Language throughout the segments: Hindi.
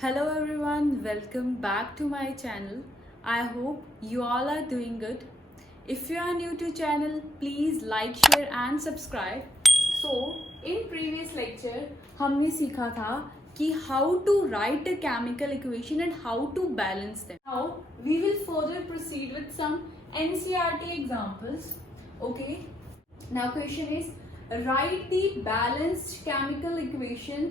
Hello everyone, welcome back to my channel. I hope you all are doing good. If you are new to channel, please like, share and subscribe. So, in previous lecture, हमने सीखा था कि how to write a chemical equation and how to balance them. Now, we will further proceed with some NCERT examples. Okay. Now, question is write the balanced chemical equation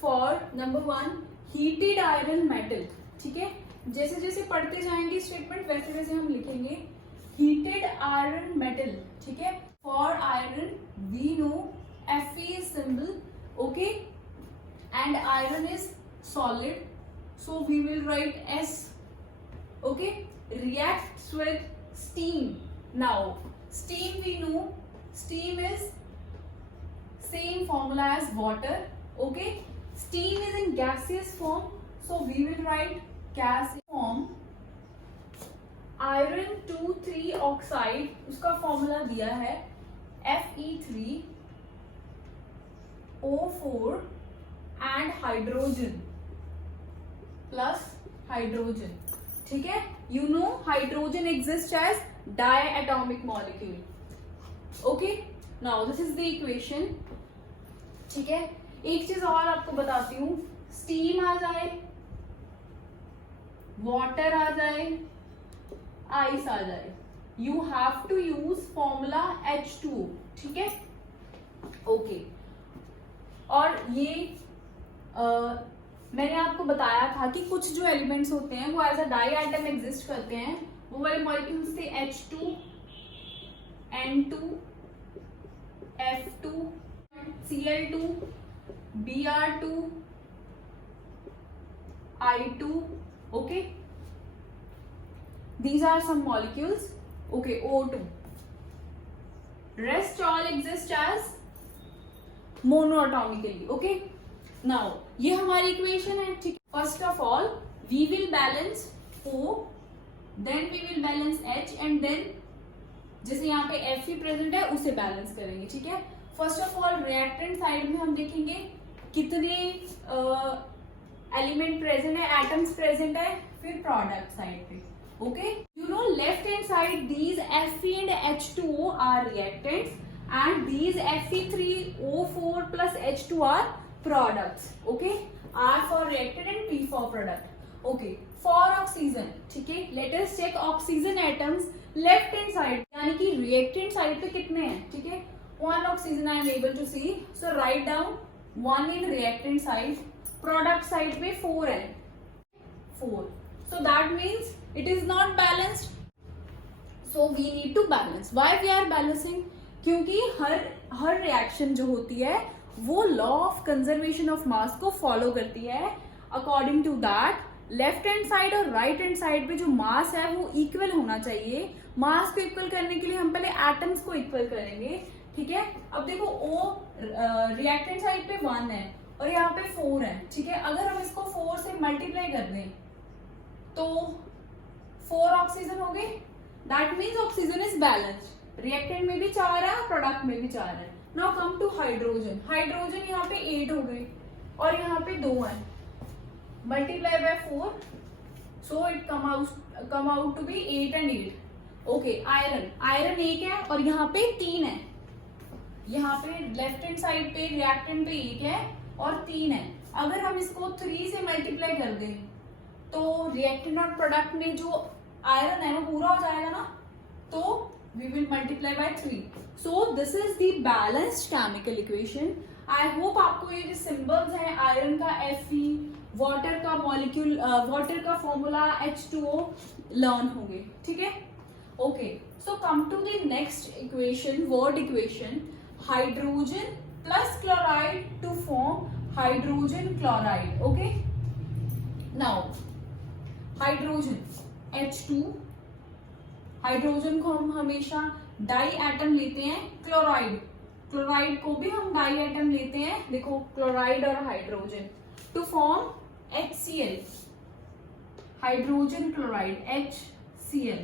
for number one heated iron metal. ठीक है, जैसे जैसे पढ़ते जाएंगे स्टेटमेंट वैसे वैसे हम लिखेंगे हीटेड आयरन मेटल. ठीक है, for iron we know Fe symbol. Okay, and iron is solid, so we will write S. Okay, reacts with steam. Now steam, we know steam is same formula as water. Okay, steam is in gaseous form, so we will write gas form. Iron 2,3 oxide, उसका फॉर्मूला दिया है Fe3O4 and hydrogen plus hydrogen. ठीक है, you know hydrogen exists as diatomic molecule. Okay, now this is the equation. ठीक है, एक चीज और आपको बताती हूँ, स्टीम आ जाए, वाटर आ जाए, आइस आ जाए, you have to use formula H2O. ठीक है, ओके. और ये मैंने आपको बताया था कि कुछ जो एलिमेंट्स होते हैं वो as a diatomic exist करते हैं. वो वाले मॉलिक्यूल्स थे H2, N2, F2, Cl2, Br2, I2. Okay, these are some molecules. Okay, O2. Rest all exist as monoatomically. Okay, now ये हमारी इक्वेशन है. ठीक, first of all we will balance O, then we will balance H and then जैसे यहाँ पे Fe प्रेजेंट है उसे बैलेंस करेंगे. ठीक है, first of all reactant side में हम देखेंगे कितने एलिमेंट प्रेजेंट है, एटम्स प्रेजेंट है. फिर प्रोडक्ट साइड पे okay, you know left hand side these Fe and H2O are reactants and these Fe3O4 plus H2 are products. Okay, R for reactant and P for product. Okay, for oxygen. ठीक है, let us check oxygen atoms left hand side, यानी कि reactant side पे कितने हैं. ठीक है, one oxygen I am able to see, so write down one in reactant side, product side पे 4 है, 4. So that means it is not balanced. So we need to balance. Why we are balancing? क्योंकि हर रिएक्शन जो होती है वो law of conservation of mass को फॉलो करती है. According to that left hand side और राइट हैंड साइड पे जो मास है वो इक्वल होना चाहिए. मास को इक्वल करने के लिए हम पहले एटम्स को इक्वल करेंगे. ठीक है, अब देखो O रिएक्टेंट साइड पे 1 है और यहाँ पे 4 है. ठीक है, अगर हम इसको 4 से मल्टीप्लाई कर दें तो 4 ऑक्सीजन हो गए. That means oxygen is balanced. Reactant में भी 4 है, प्रोडक्ट में भी 4 है. Now come to hydrogen. Hydrogen यहाँ पे 8 हो गए और यहाँ पे 2 है. Multiply by 4, so it come out to be 8 and 8. Okay, iron 1 है और यहाँ पे 3 है. यहाँ पे लेफ्ट हैंड साइड पे रिएक्टेंट पे 1 है और 3 है. अगर हम इसको 3 से मल्टीप्लाई कर दें तो रिएक्टेंट और प्रोडक्ट में जो आयरन है वो पूरा हो जाएगा ना, तो we will multiply by 3. So this is the balanced chemical equation. I hope आपको ये जो सिंबल्स हैं आयरन का Fe, वाटर का मॉलिक्यूल, वाटर का फॉर्मूला H2O लर्न होंगे. ठीक है, okay. So come to the next equation, word equation. Hydrogen plus chloride to form hydrogen chloride. Okay, now hydrogen H2, hydrogen को हम हमेशा डाई एटम लेते हैं. क्लोराइड को भी हम डाई एटम लेते हैं. देखो क्लोराइड और hydrogen to form HCl, hydrogen chloride HCl.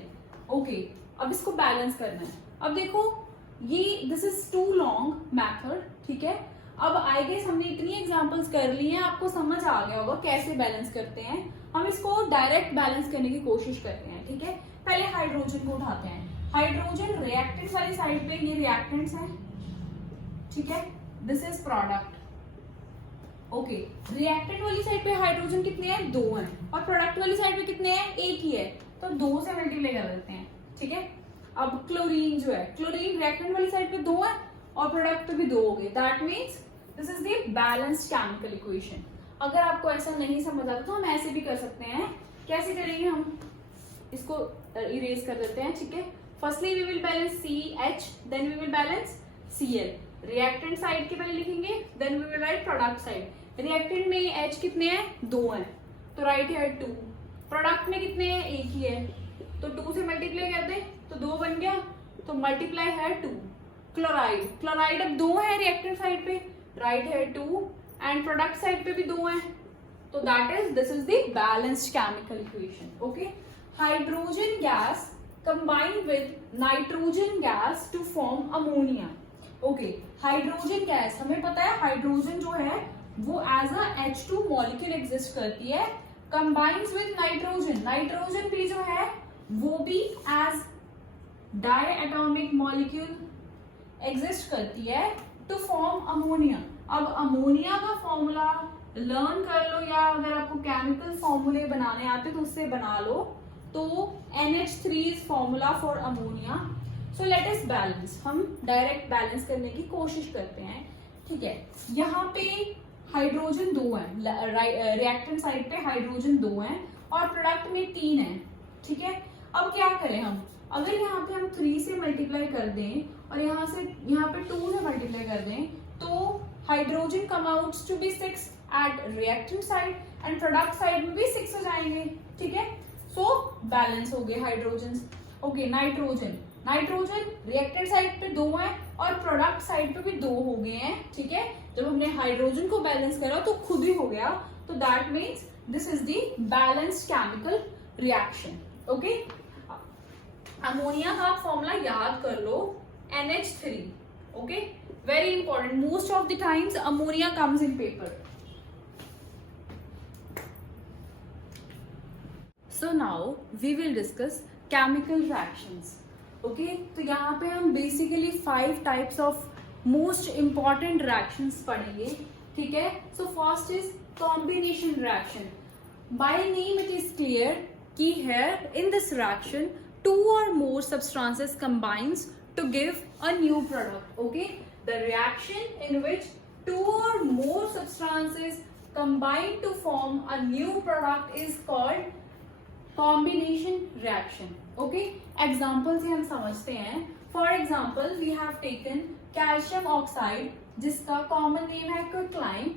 Okay, अब इसको बैलेंस करना है. अब देखो ये this is too long method. ठीक है, अब आई गेस हमने इतनी एग्जांपल्स कर ली हैं, आपको समझ आ गया होगा कैसे बैलेंस करते हैं। हम इसको डायरेक्ट बैलेंस करने की कोशिश करते हैं, ठीक है। पहले हाइड्रोजन को उठाते हैं। हाइड्रोजन रिएक्टेंट वाली साइड पे ये रिएक्टेंट्स हैं, ठीक है, this is product. Okay, reactant वाली साइड पे हाइड्रोजन कितने हैं, 2 हैं, और प्रोडक्ट वाली साइड पे कितने हैं, 1 ही है, तो 2 से मल्टीप्लाई कर देते हैं, ठीक है। अब क्लोरीन जो है, क्लोरीन रिएक्टेंट वाली साइड पे 2 है और प्रोडक्ट पे भी 2 हो गए, that means this is the balanced chemical equation. अगर आपको ऐसा नहीं समझ आता तो हम ऐसे भी कर सकते हैं। कैसे करेंगे, हम इसको इरेज कर देते हैं, ठीक है। Firstly we will balance CH, then we will balance Cl। Reactant side के पहले लिखेंगे, then we will write product side. Reactant में H कितने हैं, 2 हैं, तो राइट है 2। प्रोडक्ट में कितने हैं, 1 ही है, तो 2 से मल्टीप्लाई कर दें तो 2 बन गया, तो मल्टीप्लाई है 2। क्लोराइड, क्लोराइड अब 2 है रिएक्टेंट साइड पे, राइट है 2, एंड प्रोडक्ट साइड पे भी 2 है, तो that is this is the balanced chemical equation. Okay, hydrogen gas combined with nitrogen gas to form ammonia। Okay, hydrogen gas, हमें पता है हाइड्रोजन जो है वो एज अ H2 मॉलिक्यूल एग्जिस्ट करती है, कंबाइंस विद नाइट्रोजन, नाइट्रोजन भी जो है वो भी as diatomic molecule exist करती है टू फॉर्म अमोनिया। अब अमोनिया का फॉर्मूला लर्न कर लो, या अगर आपको केमिकल फॉर्मूले बनाने आते तो उससे बना लो, तो NH3 is formula for ammonia. So let us balance, हम डायरेक्ट बैलेंस करने की कोशिश करते हैं, ठीक है। यहाँ पे हाइड्रोजन 2 है, रिएक्टेंट साइड पे हाइड्रोजन 2 है और प्रोडक्ट में 3 है, ठीक है। अब क्या करें हम, अगर यहाँ पे हम 3 से मल्टीप्लाई कर दें और यहाँ पे 2 से मल्टीप्लाई कर दें, तो hydrogen come outs to be 6 at reactant side and product side में भी 6 हो जाएंगे, ठीक है। सो बैलेंस हो गए hydrogen. Okay, nitrogen, nitrogen reactant side पे 2 है और प्रोडक्ट साइड पे भी 2 हो गए हैं, ठीक है। जब हमने हाइड्रोजन को बैलेंस करा तो खुद ही हो गया, तो that means this is the balanced chemical reaction. Okay, ammonia का फॉर्मूला याद कर लो, NH3। Okay, very important, most of the times ammonia comes in paper. So now we will discuss chemical reactions। Okay, तो यहाँ पे हम basically 5 types of most important reactions पढ़ेंगे, ठीक है। So first is combination reaction। By name it is clear कि here in this reaction 2 or more substances combines to give a new product। Okay, the reaction in which 2 or more substances combine to form a new product is called combination reaction. Okay, example से हम समझते हैं। For example we have taken calcium oxide, जिसका कॉमन नेम है quicklime,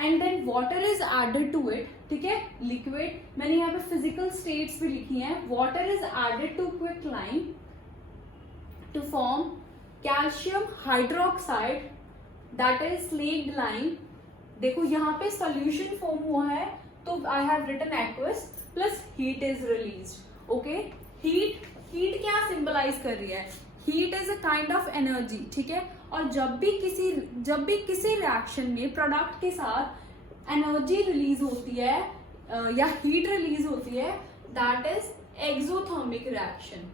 and then water is added to it, ठीक है, लिक्विड। मैंने यहाँ पे फिजिकल स्टेट्स भी लिखी हैं। Water is added to quicklime to form calcium hydroxide, that is slaked lime. देखो यहाँ पे सोल्यूशन फॉर्म हुआ है, तो I have written aqueous plus heat is released. Okay, heat क्या सिंबलाइज कर रही है, heat is a kind of energy, ठीक है। और जब भी किसी रिएक्शन में प्रोडक्ट के साथ एनर्जी रिलीज होती है या हीट रिलीज होती है, that is exothermic reaction.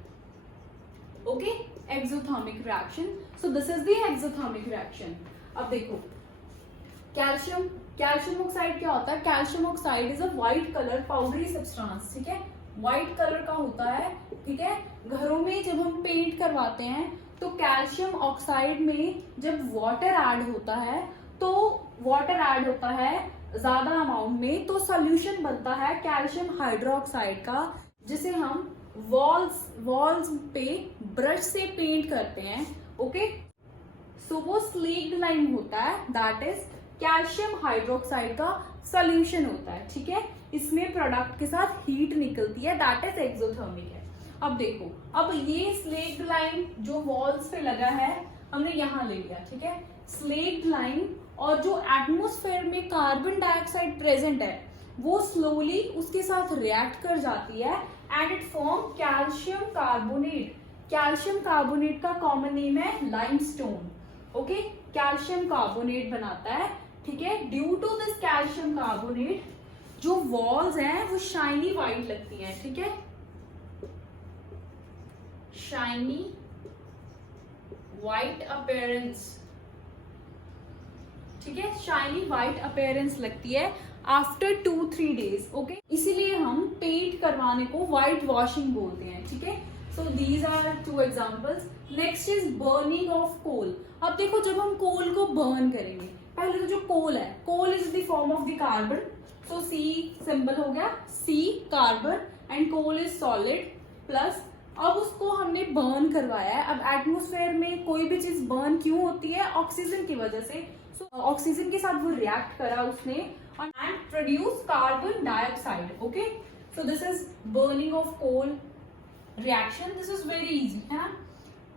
Okay, exothermic reaction. So this is the exothermic reaction. अब देखो कैल्शियम ऑक्साइड क्या होता है, calcium oxide is a white colour powdery substance, ठीक है, व्हाइट कलर का होता है, ठीक है। घरों में जब हम पेंट करवाते हैं तो कैल्शियम ऑक्साइड में जब वाटर ऐड होता है, तो वाटर ऐड होता है ज्यादा अमाउंट में, तो सॉल्यूशन बनता है कैल्शियम हाइड्रोक्साइड का, जिसे हम वॉल्स पे ब्रश से पेंट करते हैं। ओके, सो वो स्लेक्ड लाइम होता है, दैट इज कैल्शियम हाइड्रोक्साइड का सॉल्यूशन होता है, ठीक है। इसमें प्रोडक्ट के साथ हीट निकलती है, दैट इज एक्सोथर्मिक है। अब देखो, अब ये स्लेक्ड लाइन जो वॉल्स पे लगा है हमने यहाँ ले लिया, ठीक है, स्लेक्ड लाइन, और जो एटमोस्फेयर में कार्बन डाइऑक्साइड प्रेजेंट है वो स्लोली उसके साथ रिएक्ट कर जाती है and it form calcium carbonate. Calcium carbonate का कॉमन नेम है लाइमस्टोन। ओके, कैल्शियम कार्बोनेट बनाता है, ठीक है। Due to this calcium carbonate जो वॉल्स हैं वो शाइनी व्हाइट लगती हैं, ठीक है, शाइनी व्हाइट अपीयरेंस, ठीक है, शाइनी व्हाइट अपीयरेंस लगती है आफ्टर 2-3 डेज, ओके। इसीलिए हम पेंट करवाने को व्हाइट वॉशिंग बोलते हैं, ठीक है। So these are 2 examples. Next is burning of coal. अब देखो जब हम कोल को बर्न करेंगे, पहले तो जो कोल है, coal is the form of the carbon, so C symbol हो गया, C carbon and coal is solid plus. अब उसको हमने बर्न करवाया है। अब एटमोस्फेयर में कोई भी चीज बर्न क्यों होती है? ऑक्सीजन की वजह से। ऑक्सीजन के साथ वो रिएक्ट करा उसने and produce carbon dioxide, okay. So this is burning of coal reaction, this is very easy, है ना।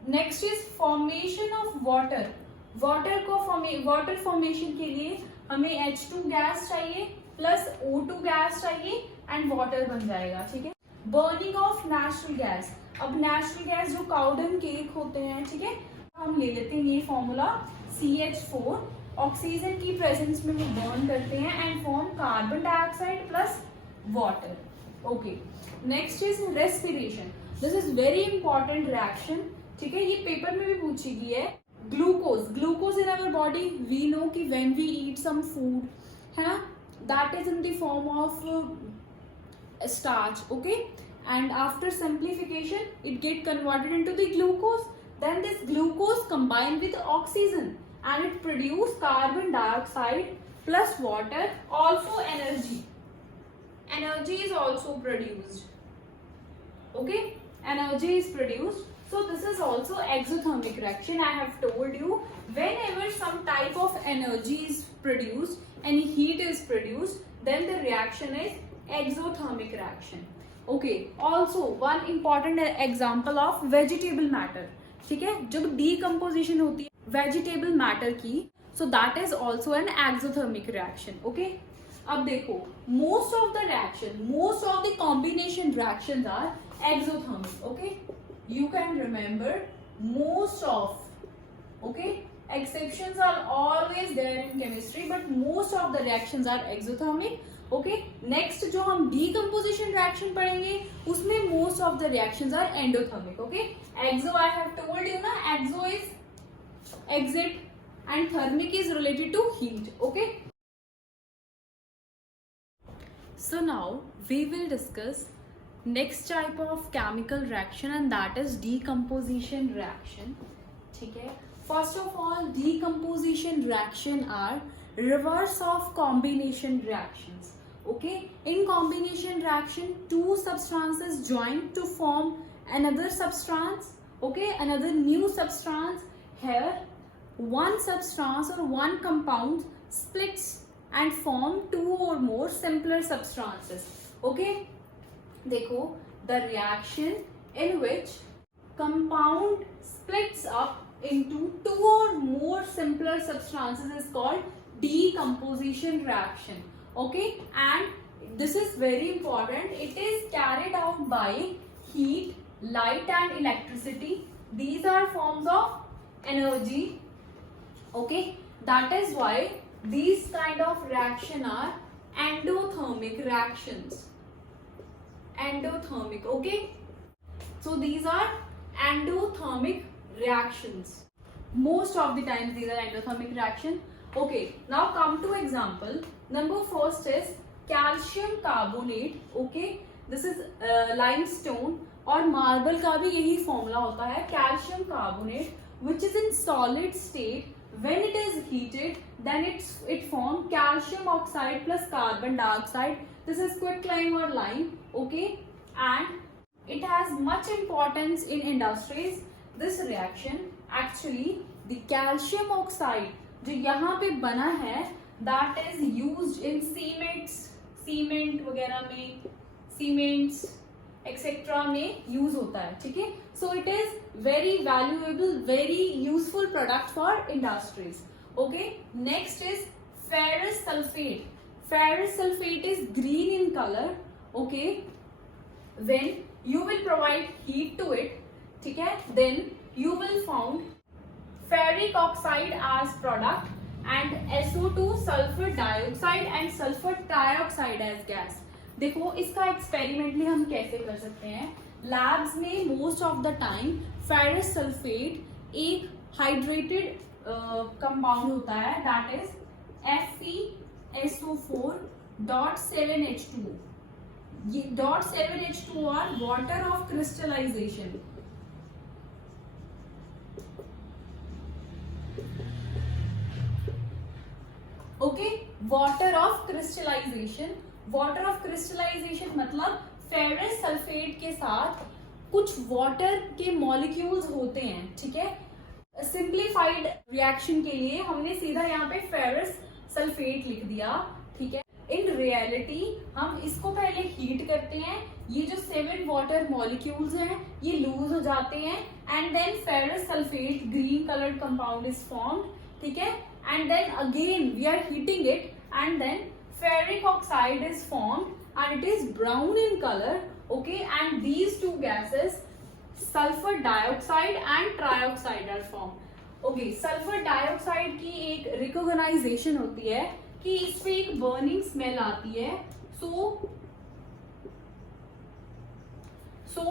Next is formation of water. Water formation के लिए हमें H2 गैस चाहिए प्लस O2 गैस चाहिए एंड वाटर बन जाएगा, ठीक है। Burning of natural gas. अब नेचुरल गैस जो काउडन केक होते हैं, ठीक है, हम ले लेते हैं ये फॉर्मूला CH4, ऑक्सीजन की प्रेजेंस में वो बर्न करते हैं and form carbon dioxide plus water, okay. Next is respiration, this is very important reaction, ठीक है, ये पेपर में भी पूछी गई है। Glucose in our body, we know कि when we eat some food, है ना, that is in the form of starch, okay, and after simplification it get converted into the glucose, then this glucose combine with oxygen and it produce carbon dioxide plus water, also energy is also produced, okay, energy is produced. So this is also exothermic reaction. I have told you, whenever some type of energy is produced, any heat is produced, then the reaction is exothermic reaction, okay. Also one important example of vegetable matter, ठीक है, जब decomposition होती है vegetable matter की, so that is also an exothermic reaction, okay. अब देखो most of the combination reactions are exothermic, okay. You can remember most of, okay, exceptions are always there in chemistry, but most of the reactions are exothermic, okay. Next जो हम डीकम्पोजिशन रिएक्शन पढ़ेंगे उसमें most of the reactions are endothermic, okay. Exo I have told you ना, exo is exit and thermic is related to heat, okay. So now we will discuss next type of chemical reaction and that is decomposition reaction, ठीक है। First of all decomposition reaction are reverse of combination reactions, okay. In combination reaction, two substances join to form another substance, okay, another new substance. Here one substance or one compound splits and form two or more simpler substances, okay. देखो, the reaction in which compound splits up into two or more simpler substances is called decomposition reaction, okay. And this is very important, it is carried out by heat, light and electricity. These are forms of energy, okay. That is why these kind of reaction are endothermic reactions, endothermic, okay. So these are endothermic reactions, most of the times these are endothermic reaction, okay. Now come to example. Number first is calcium carbonate, okay. This is limestone, और marble का भी यही formula होता है, calcium carbonate which is in solid state. When it is heated, then it form calcium oxide plus carbon dioxide. This is quicklime or lime, okay, and it has much importance in industries. This reaction actually the calcium oxide जो यहाँ पे बना है that is used in cement वगैरह में, सीमेंट्स एक्सेट्रा में यूज होता है, ठीक है। So it is very valuable, very useful product for industries, okay. Next is ferrous sulphate. Ferrous sulfate is green in color, okay. When you will provide heat to it, ठीक है, then you will found ferric oxide as product and SO2 sulfur dioxide and sulfur trioxide as gas. देखो इसका एक्सपेरिमेंटली हम कैसे कर सकते हैं. लैब्स में most of the time ferrous sulphate एक हाइड्रेटेड कंपाउंड होता है, दैट इज FeSO4.7H2. ये .7H2 are water of crystallization. Okay, water of crystallization. Water of crystallization मतलब फेरस सल्फेट के साथ कुछ वाटर के मॉलिक्यूल्स होते हैं. ठीक है, सिंप्लीफाइड रिएक्शन के लिए हमने सीधा यहाँ पे फेरस सल्फेट लिख दिया. ठीक है, इन रियलिटी हम इसको पहले हीट करते हैं. ये जो 7 वाटर मॉलिक्यूल्स हैं ये लूज हो जाते हैं and then ferrous sulphate green coloured compound is formed. ठीक है, and then again we are heating it and then ferric oxide is formed and it is brown in color. Okay, and these two gases sulfur dioxide and trioxide are formed. Okay, sulfur dioxide की एक रिकॉग्नाइजेशन होती है कि इसमें एक बर्निंग स्मेल आती है. so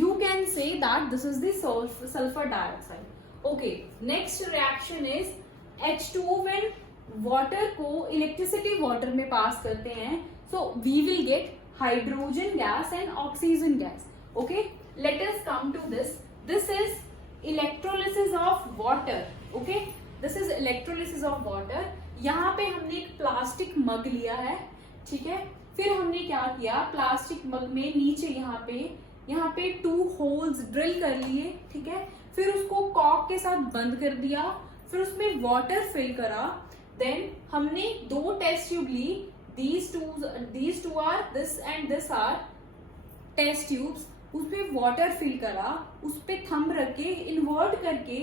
you can say that this is the sulfur dioxide. Okay, next reaction is H2O. when water को इलेक्ट्रिसिटी वाटर में पास करते हैं so we will get hydrogen gas and oxygen gas. Okay, let us come to this. This is electrolysis of water. Okay, this is electrolysis of water. यहाँ पे हमने एक प्लास्टिक मग लिया है. ठीक है, फिर हमने क्या किया, प्लास्टिक मग में नीचे यहाँ पे 2 होल्स ड्रिल कर लिए. ठीक है, फिर उसको कॉक के साथ बंद कर दिया, फिर उसमें वाटर फिल करा. देन हमने 2 टेस्ट ट्यूब ली. these two are this and this are test tubes. उसमें वाटर फिल करा, उस पे थंब रख के इन्वर्ट करके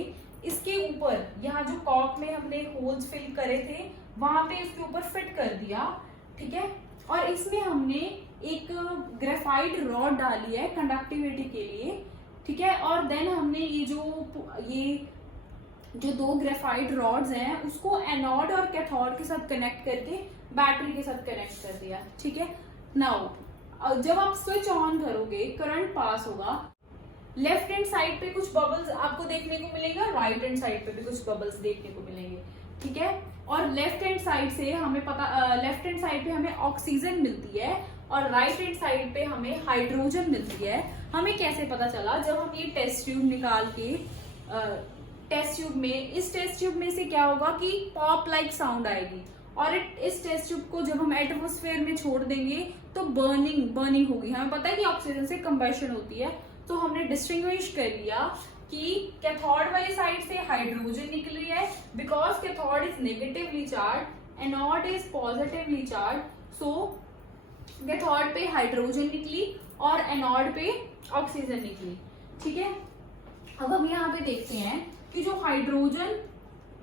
इसके ऊपर यहाँ जो कॉक में हमने होल्स फिल करे थे वहां पे इसके ऊपर फिट कर दिया. ठीक है, और इसमें हमने एक ग्रेफाइट रॉड डाली है कंडक्टिविटी के लिए. ठीक है, और देन हमने ये जो 2 ग्रेफाइट रॉड्स हैं उसको एनोड और कैथोड के साथ कनेक्ट करके बैटरी के साथ कनेक्ट कर दिया. ठीक है, नाउ जब आप स्विच ऑन करोगे करंट पास होगा. लेफ्ट हैंड साइड पे कुछ बबल्स आपको देखने को मिलेगा, राइट हैंड साइड पे भी कुछ बबल्स देखने को मिलेंगे. ठीक है, और लेफ्ट हैंड साइड से हमें लेफ्ट हैंड साइड पे हमें ऑक्सीजन मिलती है और राइट हैंड साइड पे हमें हाइड्रोजन मिलती है. हमें कैसे पता चला, जब हम ये टेस्ट ट्यूब निकाल के टेस्ट ट्यूब में, इस टेस्ट ट्यूब में से क्या होगा कि पॉप लाइक साउंड आएगी और इस टेस्ट ट्यूब को जब हम एटमॉस्फेयर में छोड़ देंगे तो बर्निंग होगी. हमें पता है कि ऑक्सीजन से कंबशन होती है. तो हमने डिस्टिंग्विश कर लिया कि कैथोड वाली साइड से हाइड्रोजन निकल रही है because cathode is negatively charge, anode is positively charge. So cathode पे हाइड्रोजन निकली और एनोड पे ऑक्सीजन निकली. ठीक है, अब हम यहाँ पे देखते हैं कि जो हाइड्रोजन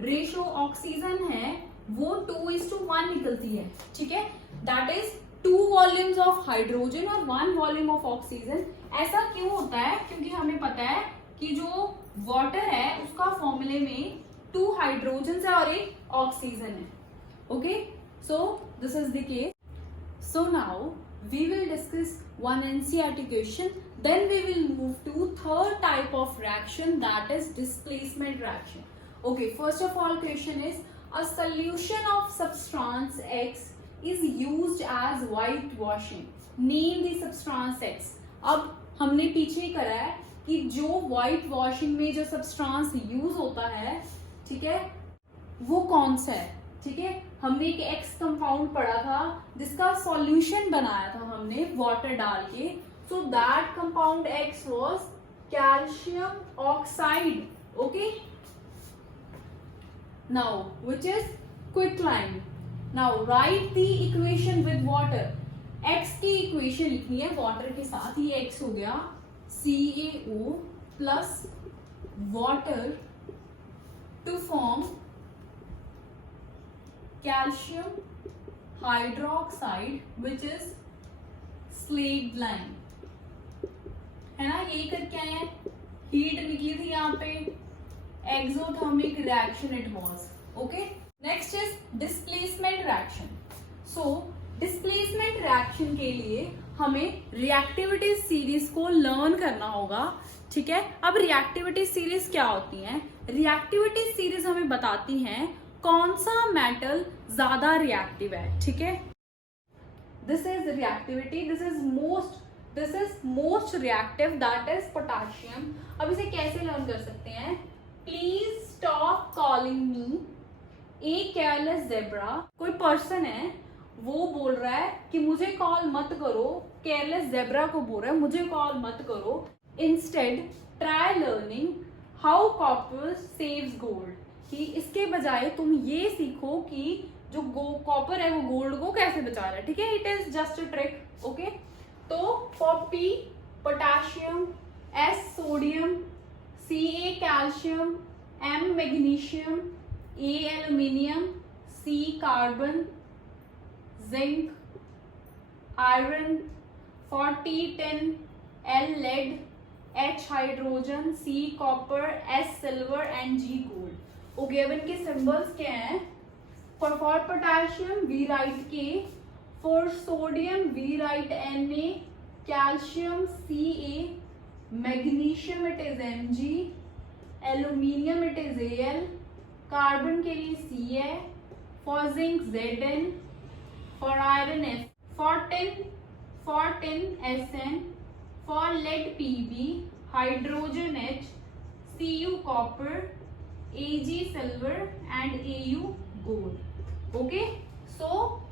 रेशो ऑक्सीजन है वो 2:1 निकलती है. ठीक है, that is 2 volumes of hydrogen और 1 वॉल्यूम ऑफ ऑक्सीजन. ऐसा क्यों होता है, क्योंकि हमें पता है कि जो वाटर है उसका फॉर्मूले में 2 हाइड्रोजन है और 1 ऑक्सीजन है. Okay, so this is the case. So now we will discuss one NCERT question, then we will move to third type of reaction, that is displacement reaction. Okay, first of all question is a solution of substance X is used as whitewashing. Name the substance X. अब हमने पीछे करा है कि जो white washing में जो substance यूज होता है, ठीक है, वो कौन सा है. ठीक है, हमने एक एक्स कंपाउंड पढ़ा था जिसका सॉल्यूशन बनाया था हमने वाटर डाल के. So that compound X was calcium oxide. Okay, now which is quicklime. Now write the equation with water. X की इक्वेशन लिखनी है वाटर के साथ. ये एक्स हो गया CaO plus water to form calcium hydroxide which is slaked lime. है ना, यही करके आए हैं. हीट निकली थी यहाँ पे exothermic reaction it was. Okay, next is displacement reaction. So displacement reaction के लिए हमें रिएक्टिविटी सीरीज को लर्न करना होगा, ठीक है। अब रिएक्टिविटी सीरीज क्या होती है? रिएक्टिविटी सीरीज हमें बताती हैं कौन सा मेटल ज्यादा रिएक्टिव है, ठीक है। This is reactivity, this is most reactive, that is potassium. अब इसे कैसे लर्न कर सकते हैं? Please stop calling me a careless zebra. कोई पर्सन है, वो बोल रहा है कि मुझे कॉल मत करो, केयरलेस ज़ेब्रा को बोल रहा है मुझे कॉल मत करो। Instead try learning how copper saves gold, कि इसके बजाय तुम ये सीखो कि जो कॉपर है वो गोल्ड को कैसे बचा रहा है, ठीक है। It is just a trick, okay. तो for P potassium, S sodium, C A calcium, M magnesium, A aluminium, C carbon, zinc, iron, for T tin, L lead, H hydrogen, C copper, S silver and G gold. Okay, अब इनके सिंबल्स क्या हैं? For potassium we write K, for sodium we write Na, calcium Ca, magnesium it is Mg, aluminium it is Al, carbon के लिए C है, for zinc Zn, for iron F, for tin Sn, for lead Pb, hydrogen H, Cu copper, Ag silver and Au gold. Okay, so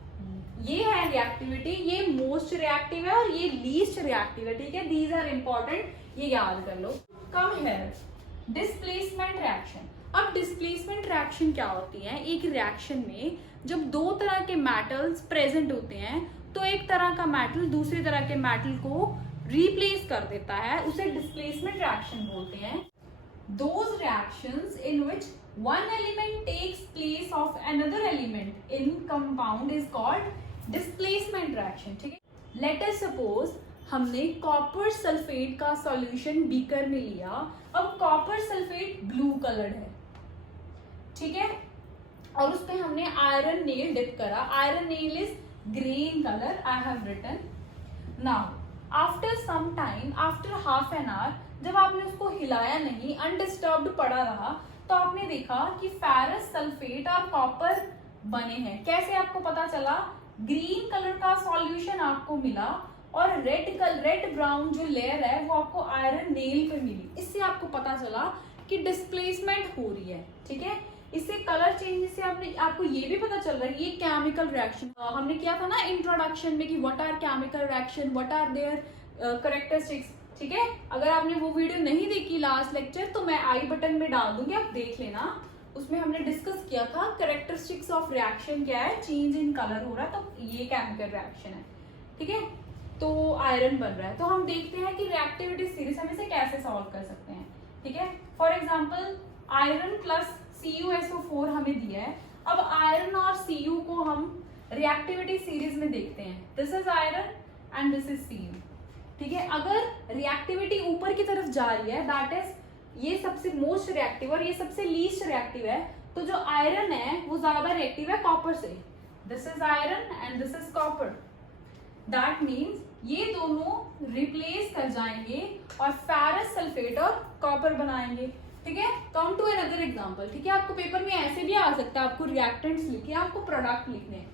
ये है रिएक्टिविटी, ये मोस्ट रिएक्टिव है और ये लीस्ट रिएक्टिव है, ठीक है। दीज आर इंपॉर्टेंट, ये याद कर लो। Come here, displacement reaction. अब डिस्प्लेसमेंट रिएक्शन क्या होती है? एक रिएक्शन में जब दो तरह के मेटल्स प्रेजेंट होते हैं तो एक तरह का मेटल दूसरी तरह के मेटल को रिप्लेस कर देता है, उसे डिस्प्लेसमेंट रिएक्शन बोलते हैं। Those reactions in which one element takes place of another element in compound is called displacement reaction, ठीक है। Let us suppose हमने कॉपर सल्फेट का सॉल्यूशन बीकर में लिया। अब कॉपर सल्फेट ब्लू कलर्ड है, ठीक है, और उस पे हमने आयरन नेल डिप करा। Iron nail is green colour, I have written. Now after some time, after half an hour, जब आपने उसको हिलाया नहीं, अनडिस्टर्ब्ड पड़ा रहा, तो आपने देखा कि फेरस सल्फेट और कॉपर बने हैं। कैसे आपको पता चला? ग्रीन कलर का सॉल्यूशन आपको मिला और रेड ब्राउन जो लेयर है वो आपको आयरन नेल पे मिली। इससे आपको पता चला कि डिस्प्लेसमेंट हो रही है, ठीक है। इससे कलर चेंज से आपको ये भी पता चल रहा है ये केमिकल रिएक्शन। हमने किया था ना इंट्रोडक्शन में कि what are chemical reaction, what are their characteristics, ठीक है। अगर आपने वो वीडियो नहीं देखी लास्ट लेक्चर तो मैं आई बटन में डाल दूंगी, आप देख लेना। उसमें हमने डिस्कस किया था कैरेक्टरिस्टिक्स ऑफ रिएक्शन क्या है, चेंज इन कलर हो रहा है तो ये केमिकल रिएक्शन है, ठीक है। तो आयरन बन रहा है, तो हम देखते हैं कि रिएक्टिविटी सीरीज हम इसे कैसे सॉल्व कर सकते हैं, ठीक है। For example iron plus CuSO4 हमें दिया है। अब आयरन और Cu को हम रिएक्टिविटी सीरीज में देखते हैं। This is iron and this is Cu, ठीक है। अगर रिएक्टिविटी ऊपर की तरफ जा रही है, दैट इज ये सबसे मोस्ट रिएक्टिव और ये सबसे लीस्ट रिएक्टिव है, तो जो आयरन है वो ज्यादा रिएक्टिव है कॉपर से। This is iron and this is copper, that means ये दोनों रिप्लेस कर जाएंगे और फेरस सल्फेट और कॉपर बनाएंगे, ठीक है। कम टू अनदर एग्जांपल, ठीक है। आपको पेपर में ऐसे भी आ सकता है, आपको रिएक्टेंट्स लिखे, आपको प्रोडक्ट लिखने।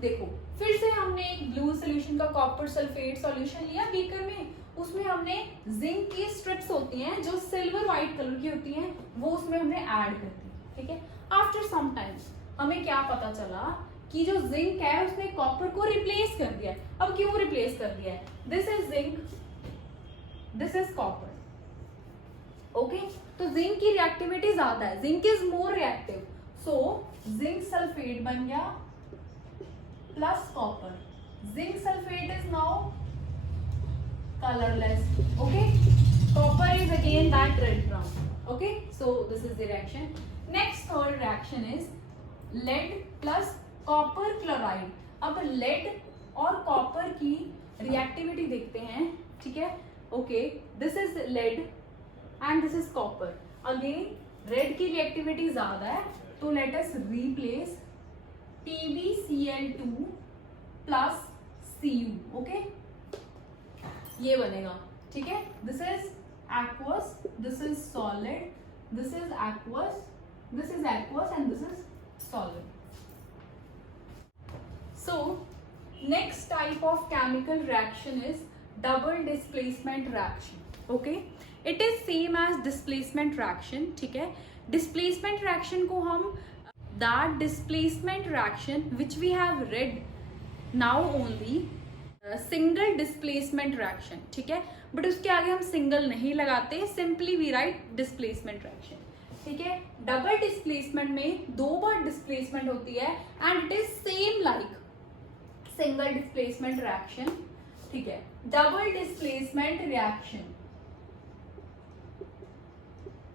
देखो फिर से हमने एक ब्लू सोल्यूशन का कॉपर सल्फेट सॉल्यूशन लिया बीकर में, उसमें हमने जिंक की स्ट्रिप्स होती हैं जो सिल्वर व्हाइट कलर की होती हैं, वो उसमें हमने ऐड कर दी, ठीक है। आफ्टर सम टाइम हमें क्या पता चला कि जो जिंक है उसने कॉपर को रिप्लेस कर दिया। अब क्यों रिप्लेस कर दिया है? This is zinc, this is copper, okay. तो जिंक की रिएक्टिविटी ज्यादा है, zinc is more reactive, so zinc sulphate बन गया plus copper. Zinc sulphate is now colorless, okay. Copper is again that red brown, okay. So this is the reaction. Next third reaction is lead plus copper chloride. अब lead और copper की reactivity देखते हैं, ठीक है, okay. This is lead and this is copper. Again red की रिएक्टिविटी ज्यादा है, तो let us replace PbCl2 plus Cu. Okay, ये बनेगा, ठीक है. This is aqueous, this is solid, this is aqueous, this is aqueous and this is solid. So next type of chemical reaction is double displacement reaction. Okay, it is same as displacement reaction. ठीक है, displacement reaction को हम that displacement reaction which we have read now only single displacement reaction. ठीक है, बट उसके आगे हम सिंगल नहीं लगाते, simply we write displacement reaction. ठीक है, डबल डिस्प्लेसमेंट में 2 बार डिस्प्लेसमेंट होती है and it is same like single displacement reaction. ठीक है, double displacement reaction.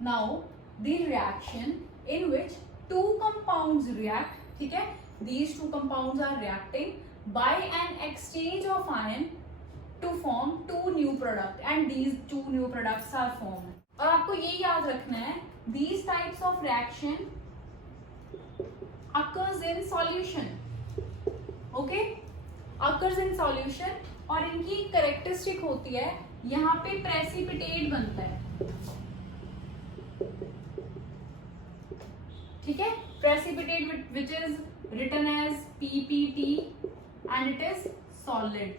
Now the reaction in which 2 compounds react. ठीक है, these 2 compounds are reacting by an exchange of ion to form 2 new products and these 2 new products are formed. और आपको ये याद रखना है, these types of reaction occurs in solution. Okay, occurs in solution और इनकी कैरेक्टरिस्टिक होती है, यहाँ पे प्रेसिपिटेट बनता है. ठीक है, precipitate which is written as PPT and it is solid.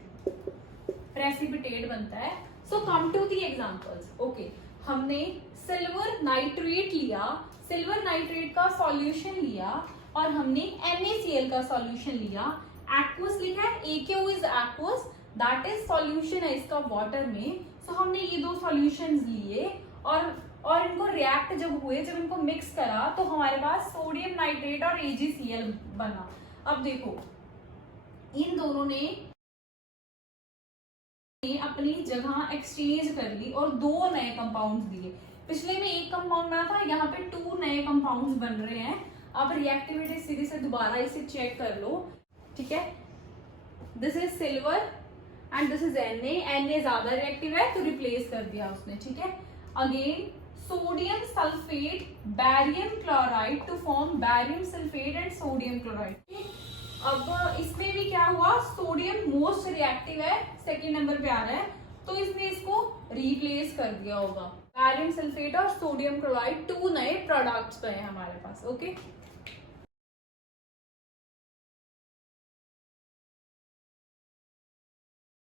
Precipitate बनता है. So come to the examples. Okay, हमने सिल्वर नाइट्रेट लिया, सिल्वर नाइट्रेट का सॉल्यूशन लिया और हमने NaCl का सॉल्यूशन लिया. एक्वस लिखा है, AQ is aqueous, that is solution है इसका वाटर में. So हमने ये 2 सॉल्यूशंस लिए और इनको रिएक्ट जब हुए, जब इनको मिक्स करा तो हमारे पास सोडियम नाइट्रेट और AgCl बना. अब देखो, इन दोनों ने अपनी जगह एक्सचेंज कर ली और 2 नए कंपाउंड्स दिए. पिछले में 1 कंपाउंड बना था, यहाँ पे 2 नए कंपाउंड्स बन रहे हैं. अब रिएक्टिविटी सीधे से दोबारा इसे चेक कर लो. ठीक है, this is silver and this is Na ज्यादा रिएक्टिव है तो रिप्लेस कर दिया उसने. ठीक है, again sodium sulphate barium chloride to form barium sulphate and sodium chloride. अब इसमें भी क्या हुआ, सोडियम मोस्ट रिएक्टिव है, सेकेंड नंबर पे आ रहा है, तो इसने इसको रिप्लेस कर दिया होगा. बैरियम सल्फेट और सोडियम क्लोराइड 2 नए प्रोडक्ट्स बने हमारे पास. ओके,